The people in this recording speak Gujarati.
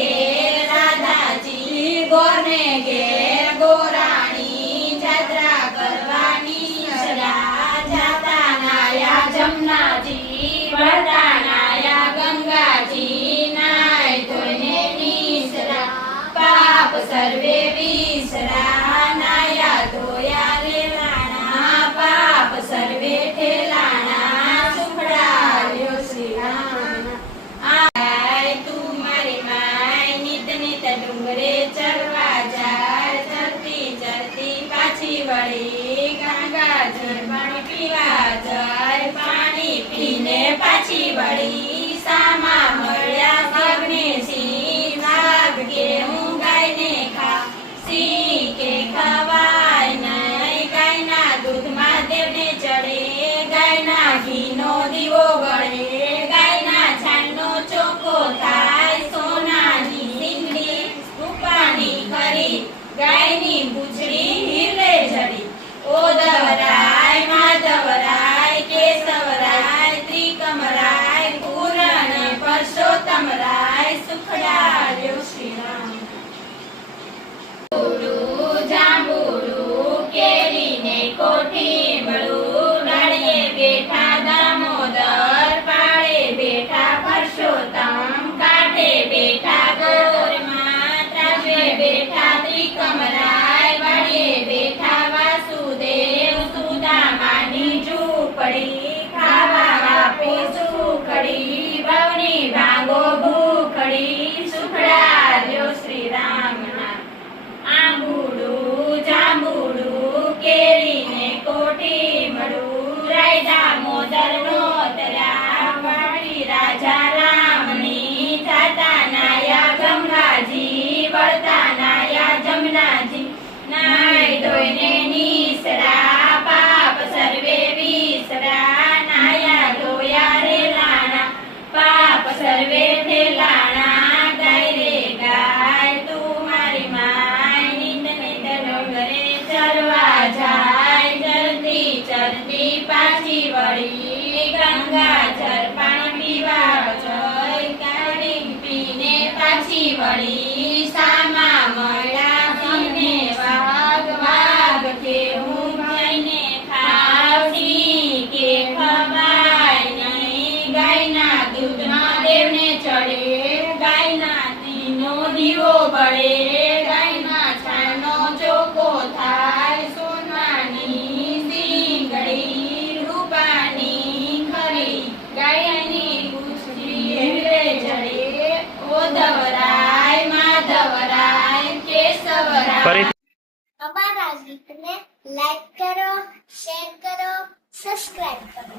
ઘેર રાધાજી, ગોરને ઘેર ગોરાણી, જાત્રા કરવાની સરા, જાતા નાયા જમનાજી, વળતા નાયા ગંગાજી, નાય ધોઈને નીસરા, પાપ સર્વે વિસરા, નાયા ધોયા રે લાણા, પાપ સર્વે ઠેલાણા, સુખડાવ્યો શ્રી રામ। આય તું મારી માય, નિત નિત ડુંગરે ચડવા જાય, ચડતી ચડતી પાછી વળી, ગંગા જળ પાણી પીવા જાય, પાણી પીને પાછી વળી, સામા મળ્યા વાઘને સિંહ, વાઘ કે હું ગાયને ખા, સિંહ કે ખવાય નહીં, ગાયના દૂધમાં દેવને ચડે, ગાયના ઘીનો દીવો ગળે, ગાયના છાણનો ચોખ્ખો થાય, સોનાની સિંગડી રૂપાની ખરી, ગાયની પૂંછડી હીરે જડી, ઓદવરાય માધવરાય કેશવરાય ત્રિકમરાય, પૂરણ પરસોત્તમરાય, સુખડાવ્યો શ્રી રામ। જાંબુડું કેરીને કોઠીમડું, ડાળીએ બેઠા દામોદર, પાળે બેઠા પરસોત્તમ, કાંઠે બેઠા ગોરમા, ત્રાજવે બેઠા ત્રિકમરાય, વાડીએ બેઠા વાસુદેવ, સુદામાની ઝૂંપડી, ખાવા આપે સુખડી, વવની ભાંગો ભૂખડી, સુખડાવ્યો શ્રી રામ। આંબુડું જાંબુડું કેરીને કોઠીમડું, રાયડા મોદર નોતરા, વાળી રાજા રામની, જાતા નાયા ગંગાજી, વળતા નાયા જમનાજી, નાય ધોઈને નીસરા, પાપ સર્વે વિસરા, નાયા ધોયા રે લાણા, પાપ સર્વે ઠેલાણા, ગાય રે ગાય તું મારી માય, નિત નિત ડુંગરે ચરવા જાય, ચરતી ચરતી પાછી વળી, ગંગા જળ પાણી પીવા જાય, પાણી પીને પાછી વળી, સામા મળ્યા સિંહને વાઘ, વાઘ કે હું ગાયને ખાવ, સિંહ કે ખવાય નહીં, ગાયના દૂધમાં દેવને ચડે, ગાયના ઘીનો દીવો બળે, ગાયના છાણનો ચોખ્ખો થાય, સોનાની સિંગડી રૂપાની ખરી, ગાયની પૂંછડી હીરે જડે, ઓદવરાય માધવરાય કેશવરાય। અમારા ગીતને લાઈક કરો, શેર કરો, સબસ્ક્રાઇબ કરો।